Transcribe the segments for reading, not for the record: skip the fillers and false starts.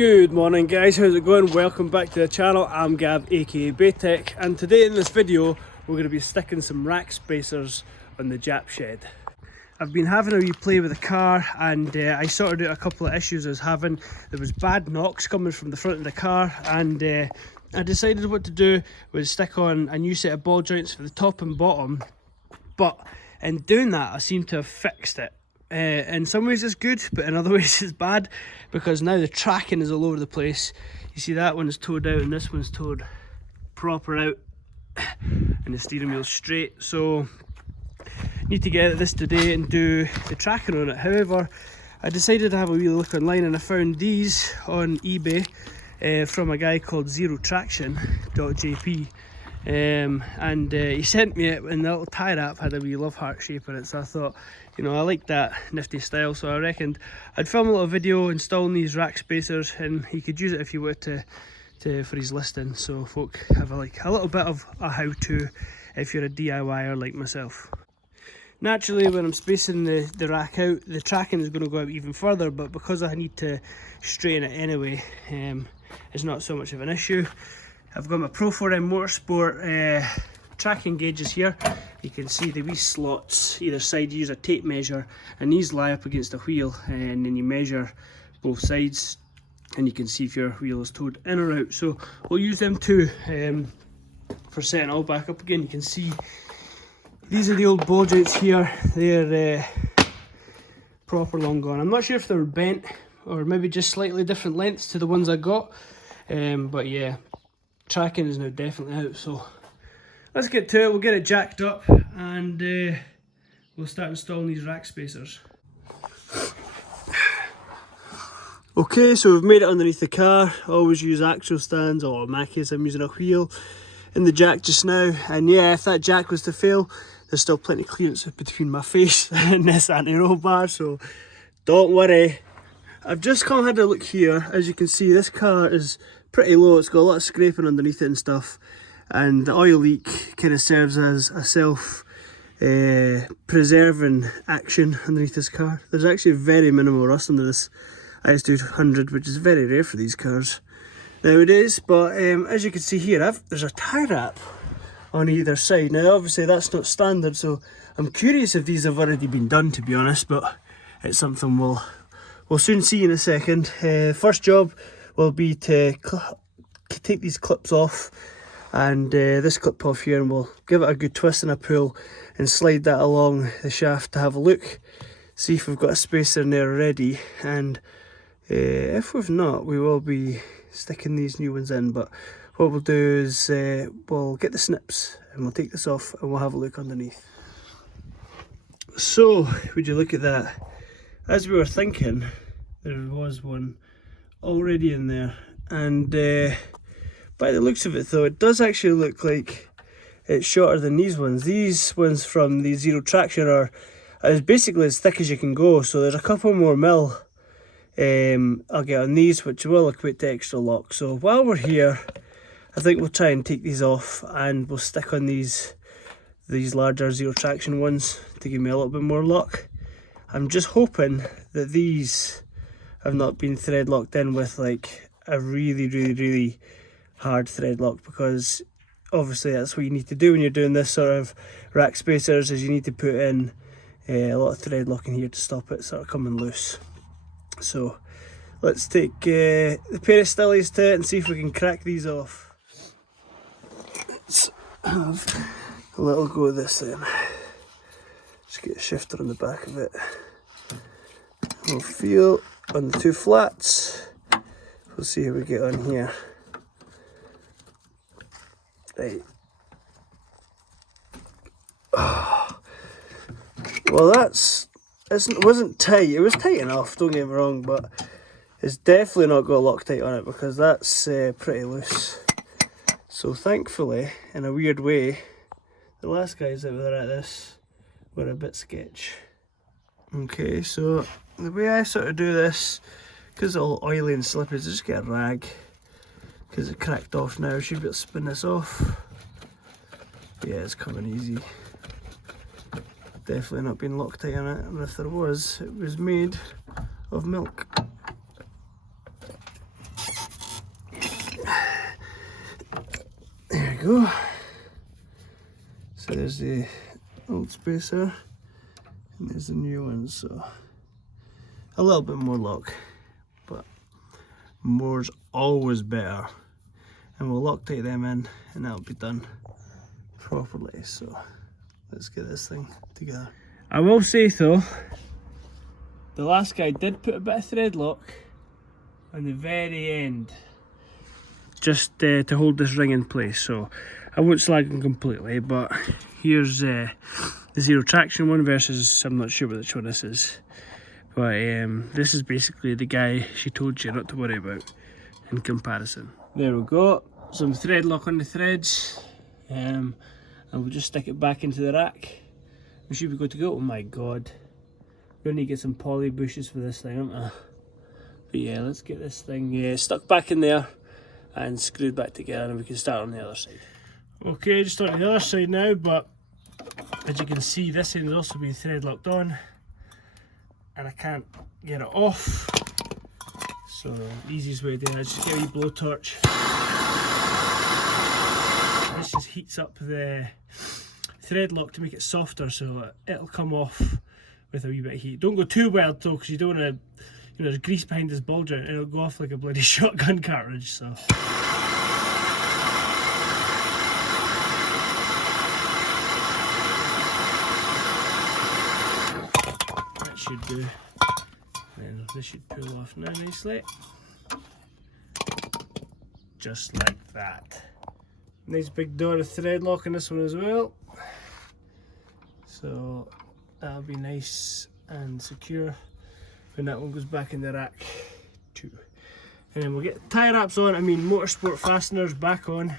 Good morning guys, how's it going? Welcome back to the channel. I'm Gab aka Baytech, and today in this video we're going to be sticking some rack spacers on the Jap shed. I've been having a wee play with the car and I sorted out a couple of issues I was having. There was bad knocks coming from the front of the car, and I decided what to do was stick on a new set of ball joints for the top and bottom, but in doing that I seem to have fixed it. In some ways it's good, but in other ways it's bad, because now the tracking is all over the place. You see that one is towed out and this one's towed proper out and the steering wheel's straight, so need to get at this today and do the tracking on it. However, I decided to have a wee look online and I found these on eBay from a guy called ZEROTRACTION.JP. And he sent me it, and the little tie wrap had a wee love heart shape in it, so I thought, you know, I like that nifty style, so I reckoned I'd film a little video installing these rack spacers and he could use it if you wanted to for his listing, so folk have a little bit of a how-to if you're a DIYer like myself. Naturally, when I'm spacing the rack out, the tracking is going to go out even further, but because I need to straighten it anyway, it's not so much of an issue. I've got my Pro 4M Motorsport tracking gauges here. You can see the wee slots either side. You use a tape measure and these lie up against the wheel, and then you measure both sides and you can see if your wheel is towed in or out. So we'll use them too for setting it all back up again. You can see these are the old ball joints here. They're proper long gone. I'm not sure if they were bent or maybe just slightly different lengths to the ones I got, but yeah, tracking is now definitely out, so let's get to it. We'll get it jacked up and we'll start installing these rack spacers. Okay, so we've made it underneath the car. Always use axle stands, or in my case I'm using a wheel in the jack just now, and yeah, if that jack was to fail, there's still plenty of clearance between my face and this anti-roll bar, so don't worry. I've just had a look here. As you can see, this car is pretty low. It's got a lot of scraping underneath it and stuff, and the oil leak kind of serves as a self preserving action underneath this car. There's actually very minimal rust under this IS200, which is very rare for these cars nowadays, but as you can see here, there's a tie wrap on either side. Now obviously that's not standard, so I'm curious if these have already been done, to be honest, but it's something we'll soon see in a second. First job will be to take these clips off, and this clip off here, and we'll give it a good twist and a pull and slide that along the shaft to have a look, see if we've got a spacer in there already, and if we've not, we will be sticking these new ones in. But what we'll do is we'll get the snips and we'll take this off and we'll have a look underneath. So would you look at that, as we were thinking, there was one already in there, and by the looks of it though, it does actually look like it's shorter than these ones. These ones from the Zero Traction are basically as thick as you can go, so there's a couple more mil I'll get on these, which will equate to extra lock. So while we're here, I think we'll try and take these off and we'll stick on these larger Zero Traction ones to give me a little bit more luck. I'm just hoping that these have not been thread locked in with like a really hard thread lock, because obviously that's what you need to do when you're doing this sort of rack spacers, is you need to put in a lot of thread lock in here to stop it sort of coming loose. So let's take the pair of stillies to it and see if we can crack these off. Let's have a little go of this then. Just get a shifter on the back of it. We'll feel on the two flats. We'll see how we get on here. Right. Oh. Well, it wasn't tight. It was tight enough, don't get me wrong, but it's definitely not got Loctite on it, because that's pretty loose. So thankfully, in a weird way, the last guys that were at this were a bit sketch. Okay, so the way I sort of do this, because it's all oily and slippy, is just get a rag, because it cracked off now. I should be able to spin this off. Yeah, it's coming easy. Definitely not been Loctite on it, and if there was, it was made of milk. go. So there's the old spacer and there's the new one, so a little bit more lock, but more's always better. And we'll Loctite them in and that'll be done properly. So let's get this thing together. I will say though, the last guy did put a bit of thread lock on the very end, just to hold this ring in place. So I won't slag them completely, but here's the zero traction one versus, I'm not sure which one this is, but this is basically the guy she told you not to worry about in comparison. There we go, some thread lock on the threads, and we'll just stick it back into the rack. We should be good to go. Oh my god, we're gonna need to get some poly bushes for this thing, aren't we? But yeah, let's get this thing stuck back in there and screwed back together, and we can start on the other side. Okay, just on the other side now, but as you can see, this end has also been thread locked on and I can't get it off. So the easiest way to do that is just get a wee blowtorch. This just heats up the thread lock to make it softer, so it'll come off with a wee bit of heat. Don't go too wild though, because you don't want to, you know, there's grease behind this ball joint and it'll go off like a bloody shotgun cartridge. So that should do. Then this should pull off now nicely, just like that. Nice big door of thread lock in this one as well, so that'll be nice and secure when that one goes back in the rack too. And then we'll get tie wraps on, motorsport fasteners back on,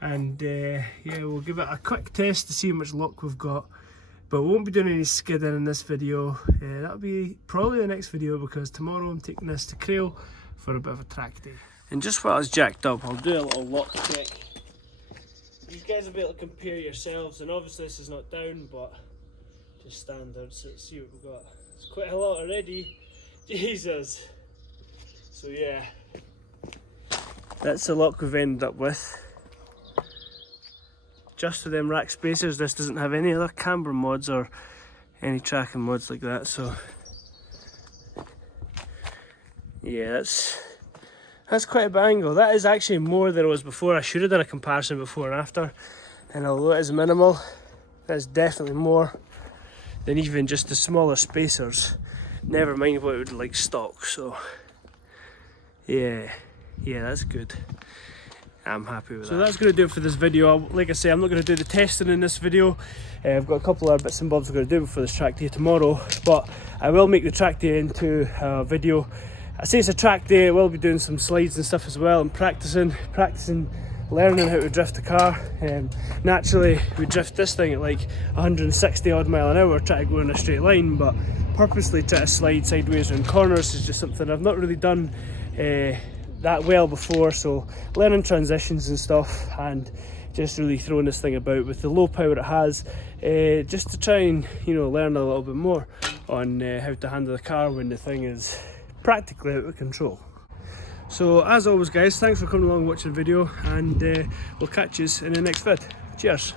and yeah, we'll give it a quick test to see how much luck we've got. But we won't be doing any skidding in this video. That'll be probably the next video, because tomorrow I'm taking this to Crail for a bit of a track day. And just while it's jacked up, I'll do a little lock check. You guys will be able to compare yourselves, and obviously this is not down, but just standard, so let's see what we've got. It's quite a lot already, Jesus. So yeah, that's the lock we've ended up with. Just for them rack spacers. This doesn't have any other camber mods or any tracking mods like that, so yeah, that's quite a bit angle. That is actually more than it was before. I should have done a comparison before and after, and although it is minimal, that's definitely more than even just the smaller spacers, never mind what it would like stock. So yeah, that's good. I'm happy with that. So that's going to do it for this video. Like I say, I'm not going to do the testing in this video. I've got a couple of bits and bobs we're going to do before this track day tomorrow, but I will make the track day into a video. I say it's a track day, I will be doing some slides and stuff as well, and practicing learning how to drift the car. Naturally, we drift this thing at like 160 odd mile an hour, try to go in a straight line, but purposely try to slide sideways around corners is just something I've not really done that well before. So learning transitions and stuff, and just really throwing this thing about with the low power it has, just to try and, you know, learn a little bit more on how to handle the car when the thing is practically out of control. So as always guys, thanks for coming along and watching the video, and we'll catch you in the next vid. Cheers.